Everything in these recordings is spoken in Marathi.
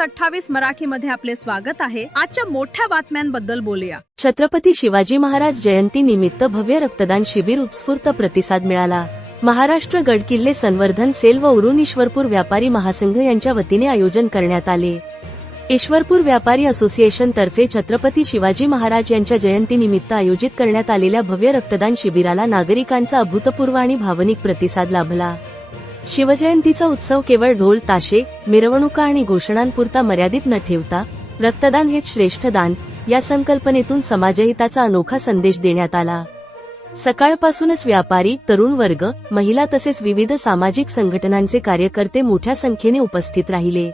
28 मराठीमध्ये आपले स्वागत आहे। आजच्या मोठ्या बातम्यांबद्दल बोलूया। छत्रपती शिवाजी महाराज जयंती निमित्त भव्य रक्तदान शिबिर उत्स्फूर्त प्रतिसाद मिळाला। महाराष्ट्र गड किल्ले संवर्धन सेल व उरून ईश्वरपूर व्यापारी महासंघ यांच्या वतीने आयोजन करण्यात आले। ईश्वरपूर व्यापारी असोसिएशन तर्फे छत्रपती शिवाजी महाराज यांच्या जयंतीनिमित्त आयोजित करण्यात आलेल्या भव्य रक्तदान शिबिराला नागरिकांचा अभूतपूर्व आणि भावनिक प्रतिसाद लाभला। शिवजयंतीचा उत्सव केवळ ढोल ताशे, मिरवणुका आणि घोषणांपुरता मर्यादित न ठेवता रक्तदान हेच श्रेष्ठ दान या संकल्पनेतून समाजहिताचा अनोखा संदेश देण्यात आला। सकाळपासूनच व्यापारी, तरुण वर्ग, महिला तसेच विविध सामाजिक संघटनांचे कार्यकर्ते मोठ्या संख्येने उपस्थित राहिले।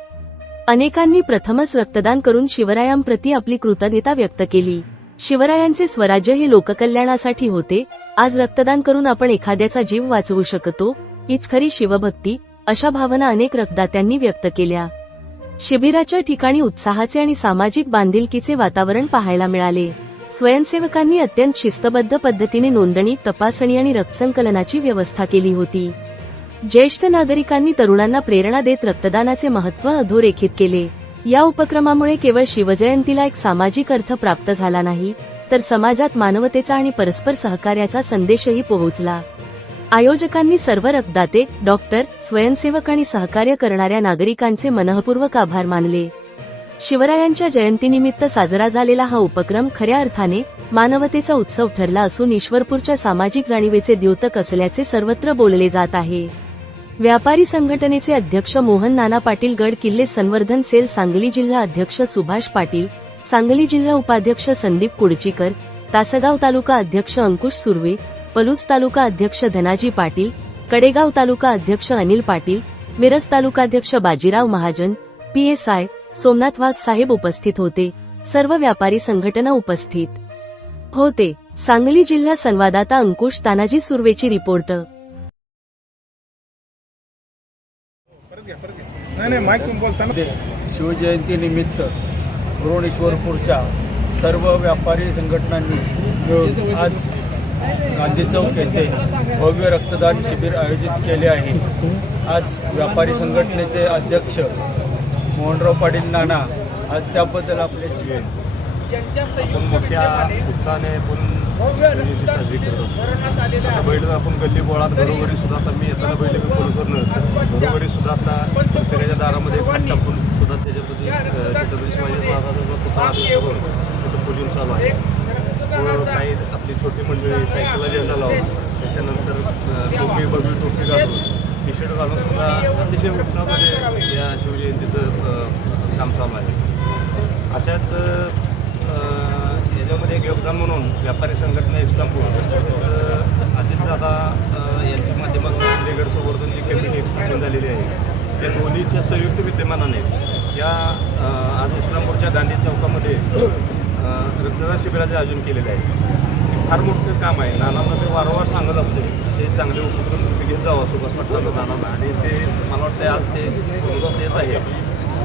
अनेकांनी प्रथमच रक्तदान करून शिवरायांप्रती आपली कृतज्ञता व्यक्त केली। शिवरायांचे स्वराज्य हे लोककल्याणासाठी होते। आज रक्तदान करून आपण एखाद्याचा जीव वाचवू शकतो, हीच खरी शिवभक्ती, अशा भावना अनेक रक्तदात्यांनी व्यक्त केल्या। शिबिराच्या ठिकाणी उत्साहाचे आणि सामाजिक बांधिलकीचे वातावरण पाहायला मिळाले। स्वयंसेवकांनी अत्यंत शिस्तबद्ध पद्धतीने नोंदणी, तपासणी आणि रक्तसंकलनाची व्यवस्था केली होती। ज्येष्ठ नागरिकांनी तरुणांना प्रेरणा देत रक्तदानाचे महत्त्व अधोरेखित केले। या उपक्रमामुळे केवळ शिवजयंतीला एक सामाजिक अर्थ प्राप्त झाला नाही, तर समाजात मानवतेचा आणि परस्पर सहकार्याचा संदेशही पोहोचला। आयोजकांनी सर्व रक्तदाते, डॉक्टर, स्वयंसेवक आणि सहकार्य करणाऱ्या नागरिकांचे मनःपूर्वक आभार मानले। शिवरायांच्या जयंतीनिमित्त साजरा झालेला हा उपक्रम खऱ्या अर्थाने मानवतेचा उत्सव ठरला असून ईश्वरपूरच्या सामाजिक जाणीवेचे द्योतक असल्याचे सर्वत्र बोलले जात आहे। व्यापारी संघटनेचे अध्यक्ष मोहन नाना पाटील, गड किल्ले संवर्धन सेल सांगली जिल्हा अध्यक्ष सुभाष पाटील, सांगली जिल्हा उपाध्यक्ष संदीप कुडचीकर, तासगाव तालुका अध्यक्ष अंकुश सुर्वे, पलूस तालुका अध्यक्ष धनाजी पाटील, कडेगाव तालुका अध्यक्ष अनिल पाटील, मिरज तालुकाध्यक्ष बाजीराव महाजन, PSI सोमनाथ वाघ साहेब उपस्थित होते। सर्व व्यापारी संघटना उपस्थित होते। सांगली जिल्हा संवाददाता अंकुश तानाजी सुर्वेची रिपोर्ट। शिवजयंती निमित्त उरून ईश्वरपूरच्या सर्व व्यापारी संघटनांनी मिळून आज गांधी चौक येथे भव्य रक्तदान शिबिर आयोजित केले आहे। आज व्यापारी संघटनेचे अध्यक्ष मोहनराव पाटील नाना आज त्याबद्दल आपले आपण मोठ्या उत्साहाने साजरी करतो। आता बैल आपण गल्ली बोळात घरोघरी सुद्धा, आता मी येताना बैल मी पोलिसवरनं घरोघरी सुद्धा आता प्रत्येकाच्या दारामध्ये खाट टाकून सुद्धा त्याच्यामध्ये छत्रपती शिवाजी महाराजांचा पुतळा करून तिथं पूजन चालू आहे। काही आपली छोटी मंडळी सायकलला झेंडा लावून, त्याच्यानंतर टोपी, बगळी टोपी घालून, टी-शर्ट घालून सुद्धा अतिशय उत्साहामध्ये या शिवजयंतीचं काम चालू आहे। अशाच याच्यामध्ये एक योगदान म्हणून व्यापारी संघटना इस्लामपूर अजितदादा यांच्या माध्यमातून गड संवर्धन जी कमिटी स्थापन झालेली आहे, त्या दोन्हीच्या संयुक्त विद्यमानाने या आज इस्लामपूरच्या गांधी चौकामध्ये रक्तदान शिबिराचे आयोजन केलेले आहे। फार मोठं काम आहे। नानांना ते वारंवार सांगत असते ते चांगले उपक्रम तुम्ही घेत जावा सुभाष पाटलांना नानांना, आणि ते मला वाटतं आज ते पूर्णत्वास येत आहे।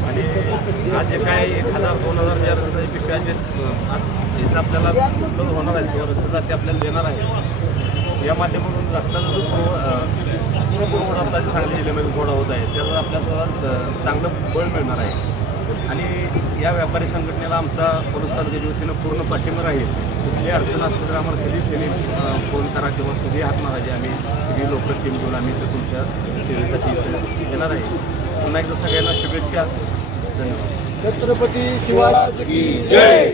आणि आज जे काय 1000-2000 ज्या रक्ताची पिशव्या आज इथं आपल्याला उपलब्ध होणार आहेत किंवा रक्तदाते आपल्याला देणार आहेत, या माध्यमातून रक्ताचा जो पुरवठा आपला सांगली जिल्ह्यामध्ये गोळा होत आहे त्याला आपल्याला चांगलं बळ मिळणार आहे। आणि या व्यापारी संघटनेला आमचा पोलीस तालुक्याच्या वतीनं पूर्ण पाठिंबा राहील। कुठली अडचण असली तर आम्हाला कधी फोन करा किंवा कधी हात मारायचे, आम्ही सगळी लोकं टीम घेऊन आम्ही तर तुमच्या सेवेसाठी येणार आहे। पुन्हा एकदा सगळ्यांना शुभेच्छा। धन्यवाद। छत्रपती शिवाजी की जय।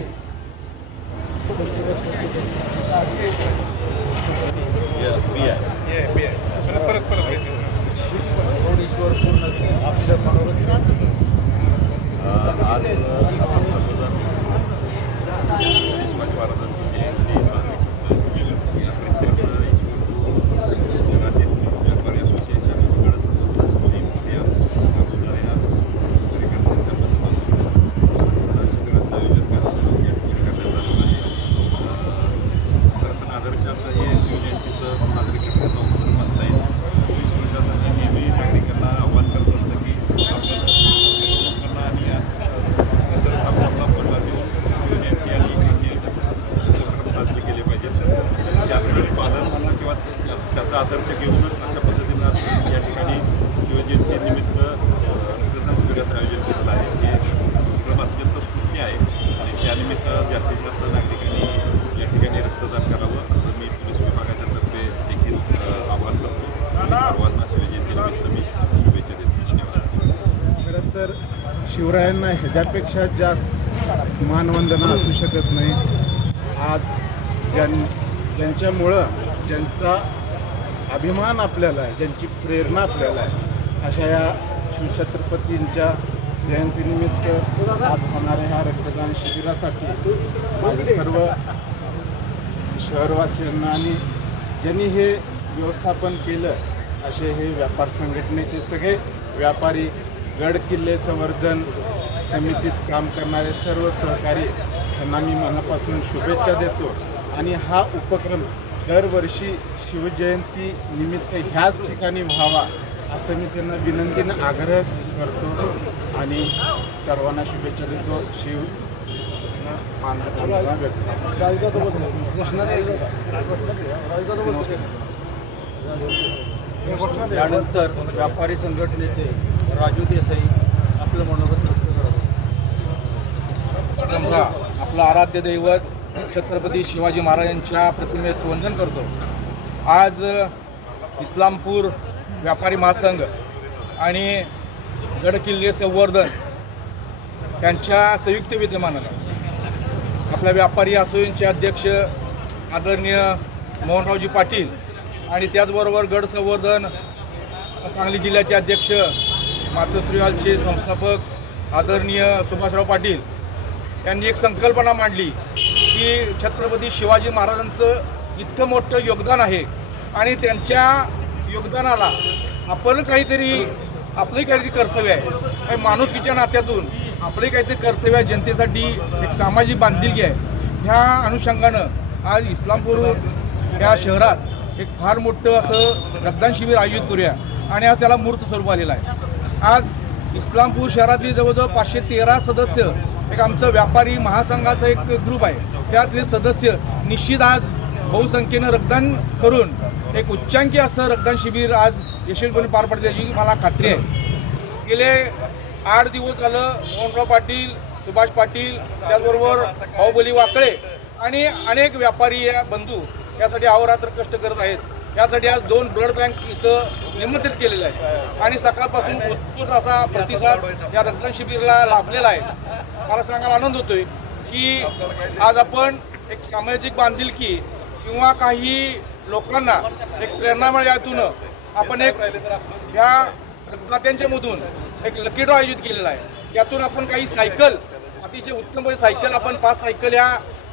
आदर्श घेऊनच अशा पद्धतीनं या ठिकाणी शिवजयंती निमित्त रक्तदान वर्गाचं आयोजन केलेलं आहे हे एकदम अत्यंत स्तुत्य आहे आणि त्यानिमित्त जास्तीत जास्त नागरिकांनी या ठिकाणी रक्तदान करावं असं मी पोलीस विभागाच्या तर्फे देखील आवाहन करतो आणि सर्वांना शिवजयंतीनिमित्त मी शुभेच्छा देतो. धन्यवाद. खरं तर शिवरायांना ह्याच्यापेक्षा जास्त मानवंदना असू शकत नाही. आज ज्यांच्यामुळं ज्यांचा अभिमान आपल्याला आहे, ज्यांची प्रेरणा आपल्याला आहे, अशा या शिवछत्रपतींच्या जयंतीनिमित्त आज होणाऱ्या ह्या रक्तदान शिबिरासाठी माझे सर्व शहरवासियांना आणि ज्यांनी हे व्यवस्थापन केलं असे हे व्यापार संघटनेचे सगळे व्यापारी, गड किल्ले संवर्धन समितीत काम करणारे सर्व सहकारी यांना मी मनापासून शुभेच्छा देतो. आणि हा उपक्रम दरवर्षी शिवजयंती निमित्त ह्याच ठिकाणी व्हावा असं मी त्यांना विनंतीनं आग्रह करतो आणि सर्वांना शुभेच्छा देतो. शिव व्यक्त त्यानंतर व्यापारी संघटनेचे राजू देसाई आपलं मनोगत व्यक्त करतात. समजा आपलं आराध्य दैवत छत्रपती शिवाजी महाराजांच्या प्रतिमेस वंदन करतो. आज इस्लामपूर व्यापारी महासंघ आणि गडकिल्ले संवर्धन यांच्या संयुक्त विद्यमानानं आपल्या व्यापारी असोसिएशनचे अध्यक्ष आदरणीय मोहनरावजी पाटील आणि त्याचबरोबर गड संवर्धन सांगली जिल्ह्याचे अध्यक्ष मातोश्री हॉलचे संस्थापक आदरणीय सुभाषराव पाटील यांनी एक संकल्पना मांडली की छत्रपती शिवाजी महाराजांचं इतकं मोठं योगदान आहे आणि त्यांच्या योगदानाला आपण काहीतरी आपलंही काहीतरी कर्तव्य आहे. माणुसकीच्या नात्यातून आपलंही काहीतरी कर्तव्य आहे, जनतेसाठी एक सामाजिक बांधिलकी आहे. ह्या अनुषंगानं आज इस्लामपूर या शहरात एक फार मोठं असं रक्तदान शिबिर आयोजित करूया आणि आज त्याला मूर्त स्वरूप आलेलं आहे. आज इस्लामपूर शहरातली जवळजवळ 513 सदस्य एक आमचं व्यापारी महासंघाचा एक ग्रुप आहे. त्यातले सदस्य निश्चित आज बहुसंख्येनं रक्तदान करून एक उच्चांकी असं रक्तदान शिबिर आज यशस्वीपणे पार पडते याची मला खात्री आहे. गेले 8 दिवस झालं मोहनराव पाटील, सुभाष पाटील, त्याचबरोबर बाहुबली वाकळे आणि अनेक व्यापारी या बंधू यासाठी अहोरात्र कष्ट करत आहेत. यासाठी आज 2 ब्लड बँक इथं निमंत्रित केलेलं आहे आणि सकाळपासून उत्स्फूर्त असा प्रतिसाद या रक्तदान शिबिराला लाभलेला आहे. मला सांगायला आनंद होतोय की आज आपण एक सामाजिक बांधिलकी किंवा काही लोकांना एक प्रेरणा मिळेल यातून आपण एक या रक्तदात्यांच्या मधून एक लकी ड्रॉ आयोजित केलेला आहे. यातून आपण काही सायकल अतिशय उत्तम सायकल आपण 5 सायकल ह्या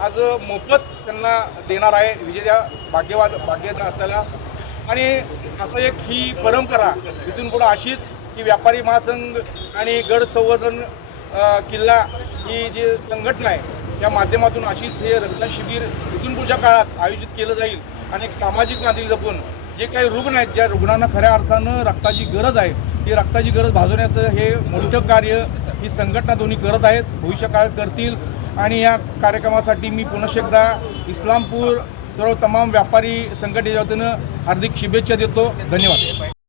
आज मोफत त्यांना देणार आहे विजेत्या भाग्यदात्याला. आणि असं एक ही परंपरा इथून पुढं अशीच की व्यापारी महासंघ आणि गड संवर्धन किल्ला ही जी संघटना आहे त्या माध्यमातून अशीच हे रक्तदान शिबिर इथून पुढच्या काळात आयोजित केलं जाईल आणि एक सामाजिक बांधिलकी जपून जे काही रुग्ण आहेत ज्या रुग्णांना खऱ्या अर्थानं रक्ताची गरज आहे ही रक्ताची गरज भागवण्याचं हे मोठं कार्य ही संघटना दोन्ही करत आहेत, भविष्य काळात करतील. आणि या कार्यक्रमासाठी मी पुनश्च एकदा इस्लामपूर सर्व तमाम व्यापारी संघटनेच्या वतीनं हार्दिक शुभेच्छा देतो. धन्यवाद.